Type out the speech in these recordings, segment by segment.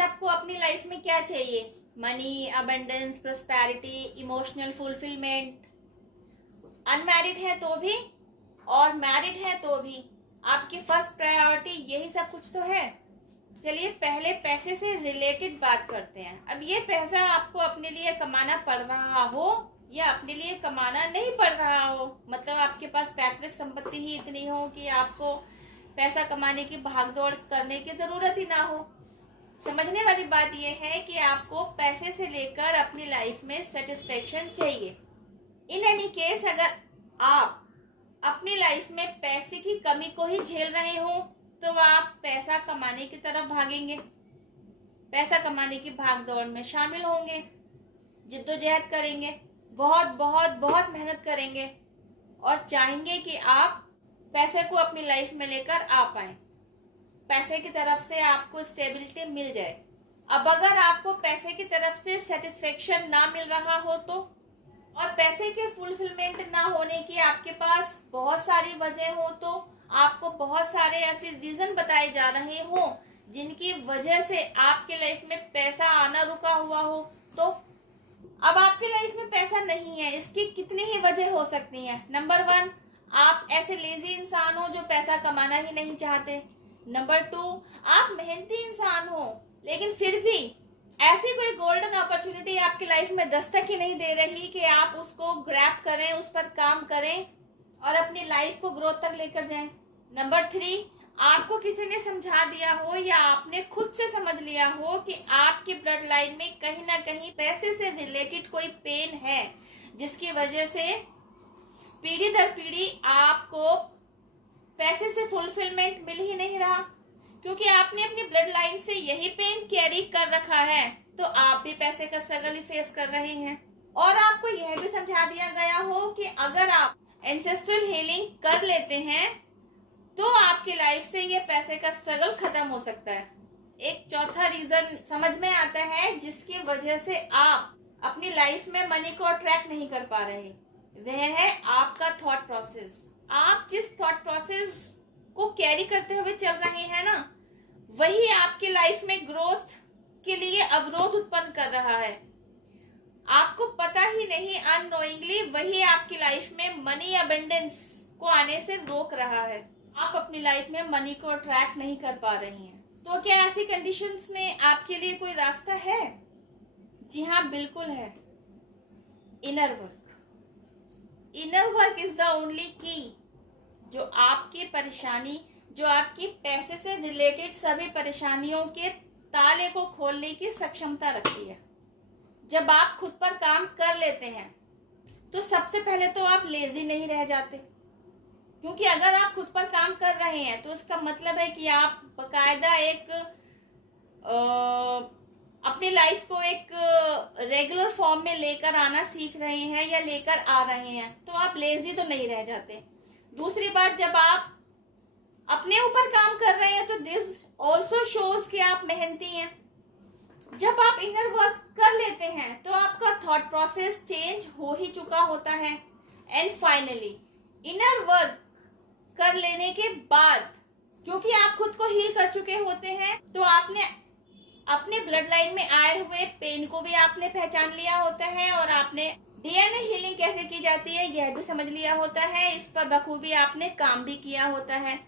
आज आपको अपनी लाइफ में क्या चाहिए? Money, abundance, prosperity, emotional fulfilment. Unmarried है तो भी और मैरिड है तो भी आपकी फर्स्ट प्रायोरिटी यही सब कुछ तो है। चलिए पहले पैसे से रिलेटेड बात करते हैं। अब ये पैसा आपको अपने लिए कमाना पड़ रहा हो या अपने लिए कमाना नहीं पड़ रहा हो, मतलब आपके पास पैतृक संपत्ति ही इतनी हो कि आपको पैसा कमाने की भागदौड़ करने की जरूरत ही ना हो। समझने वाली बात यह है कि आपको पैसे से लेकर अपनी लाइफ में सेटिस्फेक्शन चाहिए। इन एनी केस अगर आप अपनी लाइफ में पैसे की कमी को ही झेल रहे हो तो आप पैसा कमाने की तरफ भागेंगे, पैसा कमाने की भागदौड़ में शामिल होंगे, जिद्दोजहद करेंगे, बहुत बहुत बहुत मेहनत करेंगे और चाहेंगे कि आप पैसे को अपनी लाइफ में लेकर आ पाए, पैसे की तरफ से आपको स्टेबिलिटी मिल जाए। अब अगर आपको पैसे की तरफ से सेटिस्फेक्शन ना मिल रहा हो तो, और पैसे के फुलफिलमेंट ना होने की आपके पास बहुत सारी वजह हो तो, आपको बहुत सारे ऐसे रीजन बताए जा रहे हो जिनकी वजह से आपके लाइफ में पैसा आना रुका हुआ हो, तो अब आपकी लाइफ में पैसा नहीं है, इसकी कितनी ही वजह हो सकती हैं। नंबर 1, आप ऐसे लेजी इंसान हो जो पैसा कमाना ही नहीं चाहते। नंबर 2, आप मेहनती इंसान हो लेकिन फिर भी ऐसी कोई गोल्डन अपॉर्चुनिटी आपकी लाइफ में दस्तक ही नहीं दे रही कि आप उसको ग्रैब करें, उस पर काम करें और अपनी लाइफ को ग्रोथ तक लेकर जाएं। नंबर 3, आपको किसी ने समझा दिया हो या आपने खुद से समझ लिया हो कि आपकी ब्लड लाइन में कहीं ना कहीं पैसे से रिलेटेड कोई पेन है जिसकी वजह से पीढ़ी दर पीढ़ी आपको पैसे से फुलफिलमेंट मिल ही नहीं रहा, क्योंकि आपने अपनी ब्लड लाइन से यही पेन कैरी कर रखा है तो आप भी पैसे का स्ट्रगल ही फेस कर रहे हैं। और आपको यह भी समझा दिया गया हो कि अगर आप एंसेस्ट्रल हीलिंग कर लेते हैं तो आपकी लाइफ से ये पैसे का स्ट्रगल खत्म हो सकता है। एक चौथा रीजन समझ में आता है जिसकी वजह से आप अपनी लाइफ में मनी को अट्रैक्ट नहीं कर पा रहे, वह है आपका थॉट प्रोसेस। आप जिस थॉट प्रोसेस को कैरी करते हुए चल रहे हैं ना, वही आपकी लाइफ में ग्रोथ के लिए अवरोध उत्पन्न कर रहा है। आपको पता ही नहीं, अननोइंगली वही आपकी लाइफ में मनी अबंडेंस को आने से रोक रहा है। आप अपनी लाइफ में मनी को अट्रैक्ट नहीं कर पा रही हैं। तो क्या ऐसी कंडीशंस में आपके लिए कोई रास्ता है? जी हाँ, बिल्कुल है। Inner work. Inner work is the only की जो आपकी परेशानी, जो आपकी पैसे से रिलेटेड सभी परेशानियों के ताले को खोलने की सक्षमता रखती है। जब आप खुद पर काम कर लेते हैं तो सबसे पहले तो आप लेजी नहीं रह जाते, क्योंकि अगर आप खुद पर काम कर रहे हैं तो इसका मतलब है कि आप बकायदा एक अपनी लाइफ को एक रेगुलर फॉर्म में लेकर आना सीख रहे हैं या लेकर आ रहे हैं, तो आप लेजी तो नहीं रह जाते। दूसरी बात, जब आप अपने ऊपर काम कर रहे हैं तो दिस ऑल्सो शोज कि आप मेहनती हैं। जब आप इनर वर्क कर लेते हैं तो आपका थॉट प्रोसेस चेंज हो ही चुका होता है। एंड फाइनली इनर वर्क कर लेने के बाद, क्योंकि आप खुद को हील कर चुके होते हैं, तो आपने अपने ब्लड लाइन में आए हुए पेन को भी आपने पहचान लिया होता है और आपने डीएनए हीलिंग कैसे की जाती है यह भी समझ लिया होता है। इस पर बखूबी आपने काम भी किया होता है।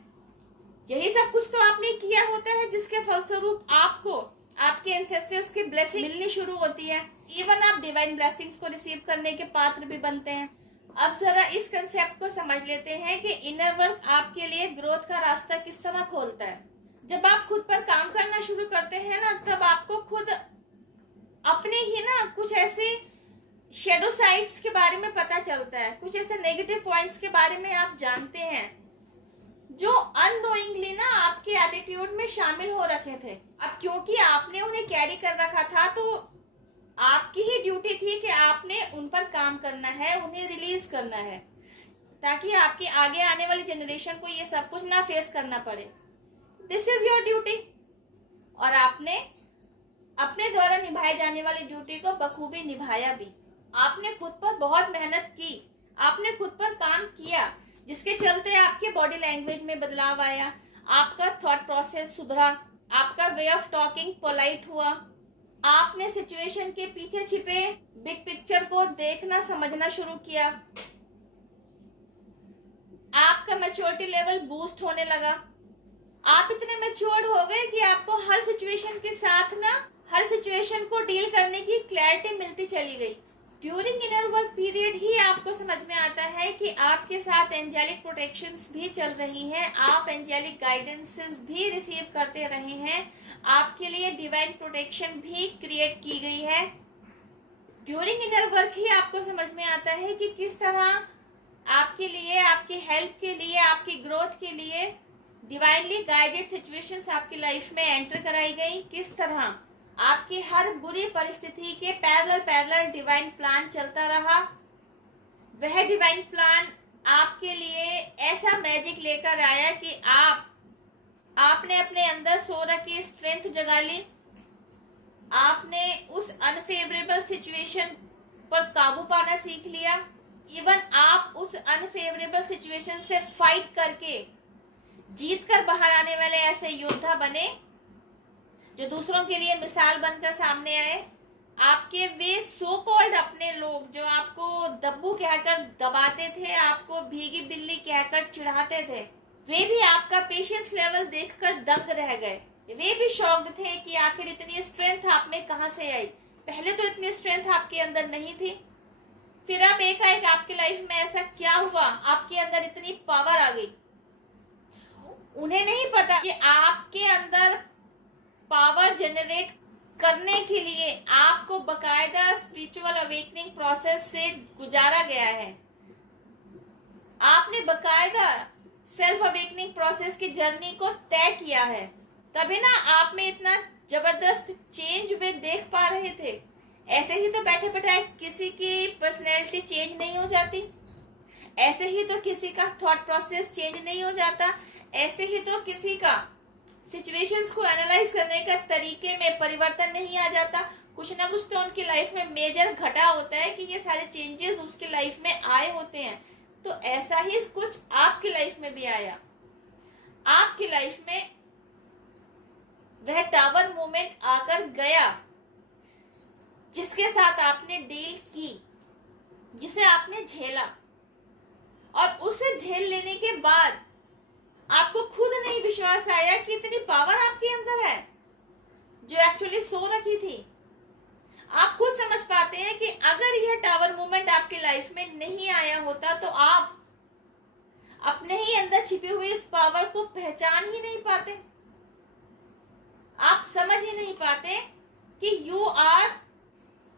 यही सब कुछ तो आपने किया होता है जिसके फलस्वरूप आपको आपके एंसेस्टर्स की ब्लेसिंग मिलनी शुरू होती है। इवन आप डिवाइन ब्लेसिंग्स को रिसीव करने के पात्र भी बनते हैं। अब जरा इस कंसेप्ट को समझ लेते हैं कि इनर वर्क आपके लिए ग्रोथ का रास्ता किस तरह खोलता है। जब आप खुद पर काम करना शुरू करते हैं ना, तब आपको खुद अपने ही ना कुछ ऐसे शेडो साइड्स के बारे में पता चलता है, कुछ ऐसे नेगेटिव पॉइंट्स के बारे में आप जानते हैं जो अननोइंगली ना आपके एटीट्यूड में शामिल हो रखे थे। अब क्योंकि आपने उन्हें कैरी कर रखा था तो आपकी ही ड्यूटी थी कि आपने उन पर काम करना है, उन्हें रिलीज करना है, ताकि आपकी आगे आने वाली जनरेशन को ये सब कुछ ना फेस करना पड़े। This is your duty. और आपने अपने द्वारा निभाए जाने वाली ड्यूटी को बखूबी निभाया भी। आपने खुद पर बहुत मेहनत की, आपने खुद पर काम किया, जिसके चलते आपके बॉडी लैंग्वेज में बदलाव आया, आपका थॉट प्रोसेस सुधरा, आपका वे ऑफ टॉकिंग पोलाइट हुआ, आपने सिचुएशन के पीछे छिपे बिग पिक्चर को देखना समझना शुरू किया, आपका मैच्योरिटी लेवल बूस्ट होने लगा, आप इतने मैच्योर्ड हो गए कि आपको हर सिचुएशन के साथ ना हर सिचुएशन को डील करने की क्लैरिटी मिलती चली गई। ड्यूरिंग इनर वर्क पीरियड ही आपको समझ में आता है कि आपके साथ एंजेलिक प्रोटेक्शंस भी चल रही हैं, आप एंजेलिक गाइडेंसेस भी रिसीव करते रहे हैं, आपके लिए डिवाइन प्रोटेक्शन भी क्रिएट की गई है। ड्यूरिंग इनर वर्क ही आपको समझ में आता है कि किस तरह आपके लिए, आपकी हेल्प के लिए, आपकी ग्रोथ के लिए डिवाइनली गाइडेड सिचुएशंस आपकी लाइफ में एंटर कराई गई, किस तरह आपकी हर बुरी परिस्थिति के पैरेलल डिवाइन प्लान चलता रहा। वह डिवाइन प्लान आपके लिए ऐसा मैजिक लेकर आया कि आपने अपने अंदर सो रखी स्ट्रेंथ जगा ली, आपने उस अनफेवरेबल सिचुएशन पर काबू पाना सीख लिया, इवन आप उस अनफेवरेबल सिचुएशन से फाइट करके जीत कर बाहर आने वाले ऐसे योद्धा बने जो दूसरों के लिए मिसाल बनकर सामने आए। आपके वे सो कॉल्ड अपने लोग जो आपको दब्बू कहकर दबाते थे, आपको भीगी बिल्ली कहकर चिढ़ाते थे, वे भी आपका पेशेंस लेवल देखकर दंग रह गए। वे भी शॉक्ड थे कि आखिर इतनी स्ट्रेंथ आप में कहां से आई। पहले तो इतनी स्ट्रेंथ आपके अंदर नहीं थी, फिर अब एकाएक आपकी लाइफ में ऐसा क्या हुआ, आपके अंदर इतनी पावर आ गई। उन्हें नहीं पता कि आपके अंदर पावर जनरेट करने के लिए आपको बकायदा स्पिरिचुअल अवेकनिंग प्रोसेस से गुजारा गया है। आपने बकायदा सेल्फ अवेकनिंग प्रोसेस की जर्नी को तय किया है, तभी ना आप में इतना जबरदस्त चेंज वे देख पा रहे थे। ऐसे ही तो बैठे बैठाए किसी की पर्सनैलिटी चेंज नहीं हो जाती, ऐसे ही तो किसी का थॉट प्रोसेस चेंज नहीं हो जाता, ऐसे ही तो किसी का सिचुएशंस को एनालाइज करने का तरीके में परिवर्तन नहीं आ जाता। कुछ ना कुछ तो उनकी लाइफ में मेजर घटा होता है कि ये सारे चेंजेस उसकी लाइफ में आए होते हैं। तो ऐसा ही कुछ आपकी लाइफ में भी आया। आपकी लाइफ में वह टावर मोमेंट आकर गया जिसके साथ आपने डील की, जिसे आपने झेला, और उसे झेल लेने के बाद आपको खुद नहीं विश्वास आया कि इतनी पावर आपके अंदर है जो एक्चुअली सो रखी थी। आप खुद समझ पाते हैं कि अगर यह टावर मूवमेंट आपकी लाइफ में नहीं आया होता तो आप अपने ही अंदर छिपी हुई इस पावर को पहचान ही नहीं पाते, आप समझ ही नहीं पाते कि यू आर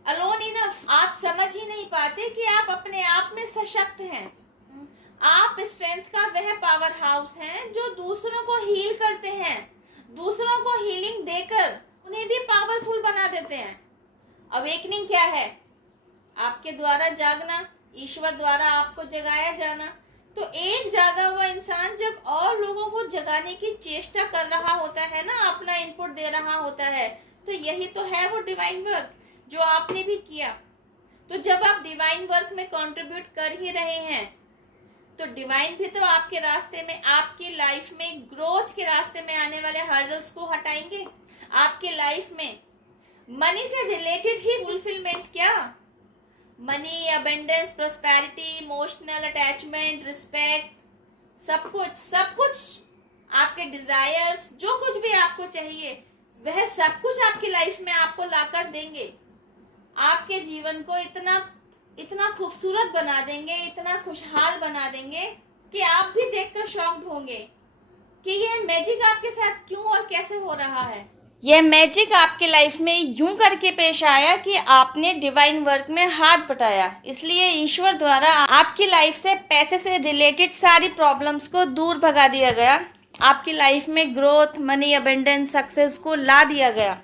अलोन इनफ, आप समझ ही नहीं पाते कि आप अपने आप में सशक्त हैं, आप स्ट्रेंथ का वह पावर हाउस हैं जो दूसरों को हील करते हैं, दूसरों को हीलिंग देकर उन्हें भी पावरफुल बना देते हैं। अवेकनिंग क्या है? आपके द्वारा जागना, ईश्वर द्वारा आपको जगाया जाना। तो एक जागा हुआ इंसान जब और लोगों को जगाने की चेष्टा कर रहा होता है ना, अपना इनपुट दे रहा होता है, तो यही तो है वो डिवाइन वर्क जो आपने भी किया। तो जब आप डिवाइन वर्क में कंट्रीब्यूट कर ही रहे हैं तो डिवाइन भी तो आपके रास्ते में, आपकी लाइफ में ग्रोथ के रास्ते में आने वाले हर्डल्स को हटाएंगे। आपकी लाइफ में मनी से रिलेटेड ही फुलफिलमेंट, क्या money, abundance, prosperity, emotional attachment, respect, सब कुछ आपके डिजायर्स, जो कुछ भी आपको चाहिए वह सब कुछ आपकी लाइफ में आपको लाकर देंगे। आपके जीवन को इतना खूबसूरत बना देंगे, इतना खुशहाल बना देंगे कि आप भी देखकर शॉक्ड होंगे कि यह मैजिक आपके साथ क्यों और कैसे हो रहा है। यह मैजिक आपके लाइफ में यूं करके पेश आया कि आपने डिवाइन वर्क में हाथ बटाया, इसलिए ईश्वर द्वारा आपकी लाइफ से पैसे से रिलेटेड सारी प्रॉब्लम्स को दूर भगा दिया गया, आपकी लाइफ में ग्रोथ, मनी, अबंडेंस, सक्सेस को ला दिया गया।